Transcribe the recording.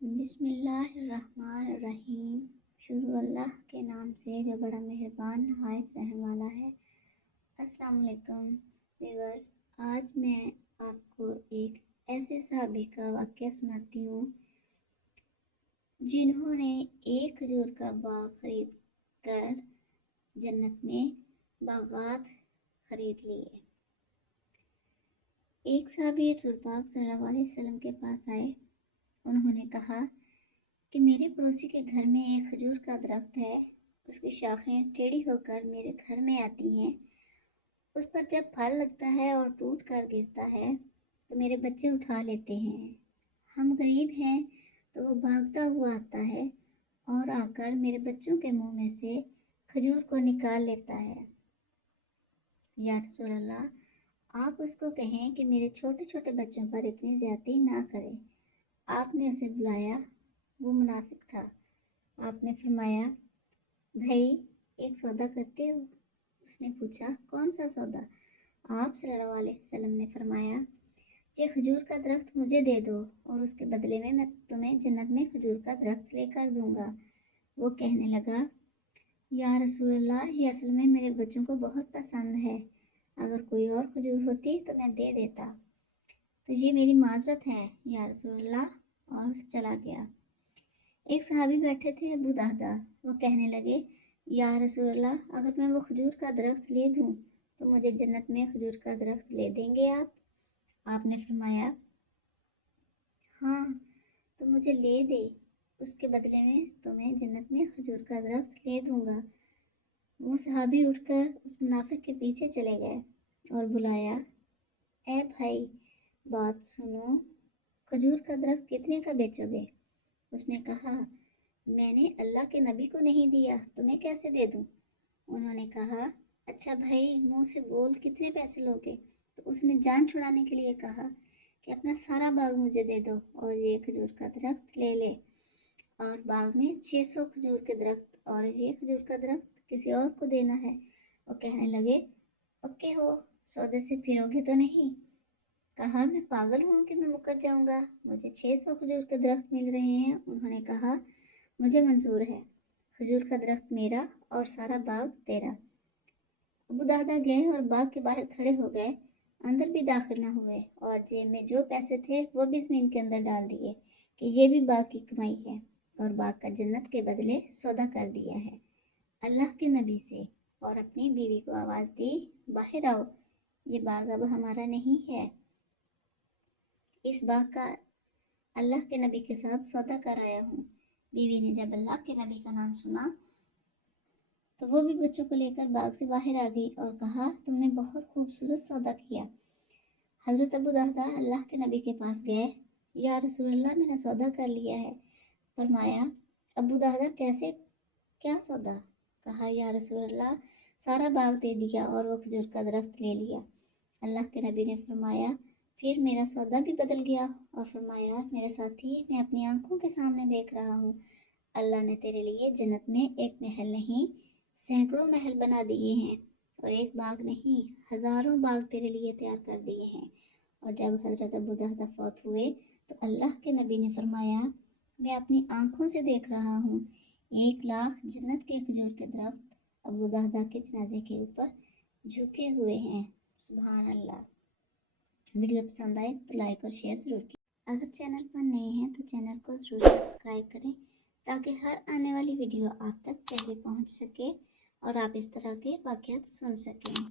بسم اللہ الرحمن الرحیم۔ شروع اللہ کے نام سے جو بڑا مہربان نہایت رحم والا ہے۔ السلام علیکم ویورز، آج میں آپ کو ایک ایسے صحابی کا واقعہ سناتی ہوں جنہوں نے ایک کھجور کا باغ خرید کر جنت میں باغات خرید لیے۔ ایک صحابی رسول پاک صلی اللہ علیہ وسلم کے پاس آئے۔ انہوں نے کہا کہ میرے پڑوسی کے گھر میں ایک کھجور کا درخت ہے، اس کی شاخیں ٹیڑھی ہو کر میرے گھر میں آتی ہیں، اس پر جب پھل لگتا ہے اور ٹوٹ کر گرتا ہے تو میرے بچے اٹھا لیتے ہیں۔ ہم غریب ہیں تو وہ بھاگتا ہوا آتا ہے اور آ کر میرے بچوں کے منہ میں سے کھجور کو نکال لیتا ہے۔ یا رسول اللہ، آپ اس کو کہیں کہ میرے چھوٹے چھوٹے بچوں پر اتنی زیادتی نہ کرے۔ آپ نے اسے بلایا، وہ منافق تھا۔ آپ نے فرمایا، بھائی ایک سودا کرتے ہو؟ اس نے پوچھا، کون سا سودا؟ آپ صلی اللہ علیہ وسلم نے فرمایا، یہ کھجور کا درخت مجھے دے دو اور اس کے بدلے میں تمہیں جنت میں کھجور کا درخت لے کر دوں گا۔ وہ کہنے لگا، یا رسول اللہ، یہ اصل میں میرے بچوں کو بہت پسند ہے، اگر کوئی اور کھجور ہوتی تو میں دے دیتا، تو یہ میری معذرت ہے یا رسول اللہ، اور چلا گیا۔ ایک صحابی بیٹھے تھے، ابو دہدا، وہ کہنے لگے، یا رسول اللہ، اگر میں وہ کھجور کا درخت لے دوں تو مجھے جنت میں کھجور کا درخت لے دیں گے آپ؟ آپ نے فرمایا، ہاں تو مجھے لے دے، اس کے بدلے میں تمہیں جنت میں کھجور کا درخت لے دوں گا۔ وہ صحابی اٹھ کر اس منافق کے پیچھے چلے گئے اور بلایا، اے بھائی بات سنو، کھجور کا درخت کتنے کا بیچو گے؟ اس نے کہا، میں نے اللہ کے نبی کو نہیں دیا، تمہیں کیسے دے دوں؟ انہوں نے کہا، اچھا بھائی منہ سے بول، کتنے پیسے لوگے؟ تو اس نے جان چھڑانے کے لیے کہا کہ اپنا سارا باغ مجھے دے دو اور یہ کھجور کا درخت لے لے۔ اور باغ میں 600 کھجور کے درخت اور یہ کھجور کا درخت کسی اور کو دینا ہے۔ وہ کہنے لگے، پکے ہو، سودے سے پھرو گے تو نہیں؟ کہا، میں پاگل ہوں کہ میں مکر جاؤں گا، مجھے 600 کھجور کے درخت مل رہے ہیں۔ انہوں نے کہا، مجھے منظور ہے، کھجور کا درخت میرا اور سارا باغ تیرا۔ ابو دہدا گئے اور باغ کے باہر کھڑے ہو گئے، اندر بھی داخل نہ ہوئے، اور جیب میں جو پیسے تھے وہ بھی زمین کے اندر ڈال دیے کہ یہ بھی باغ کی کمائی ہے، اور باغ کا جنت کے بدلے سودا کر دیا ہے۔ اللہ کے نبی سے اور اپنی بیوی کو آواز دی، باہر آؤ، یہ باغ اب ہمارا نہیں ہے، اس باغ کا اللہ کے نبی کے ساتھ سودا کر آیا ہوں۔ بیوی نے جب اللہ کے نبی کا نام سنا تو وہ بھی بچوں کو لے کر باغ سے باہر آ گئی اور کہا، تم نے بہت خوبصورت سودا کیا۔ حضرت ابو دہدا اللہ کے نبی کے پاس گئے، یا رسول اللہ، میں نے سودا کر لیا ہے۔ فرمایا، ابو دہدا کیسے، کیا سودا؟ کہا، یا رسول اللہ، سارا باغ دے دیا اور وہ کھجور کا درخت لے لیا۔ اللہ کے نبی نے فرمایا، پھر میرا سودا بھی بدل گیا، اور فرمایا، میرے ساتھی، میں اپنی آنکھوں کے سامنے دیکھ رہا ہوں، اللہ نے تیرے لیے جنت میں ایک محل نہیں، سینکڑوں محل بنا دیے ہیں، اور ایک باغ نہیں، ہزاروں باغ تیرے لیے تیار کر دیے ہیں۔ اور جب حضرت ابو دہدا فوت ہوئے تو اللہ کے نبی نے فرمایا، میں اپنی آنکھوں سے دیکھ رہا ہوں 1,00,000 جنت کے کھجور کے درخت ابو دہدا کے جنازے کے اوپر جھکے ہوئے ہیں۔ سبحان اللہ۔ ویڈیو پسند آئے تو لائک اور شیئر ضرور کیجیے۔ اگر چینل پر نئے ہیں تو چینل کو ضرور سبسکرائب کریں تاکہ ہر آنے والی ویڈیو آپ تک پہلے پہنچ سکے اور آپ اس طرح کے واقعات سن سکیں۔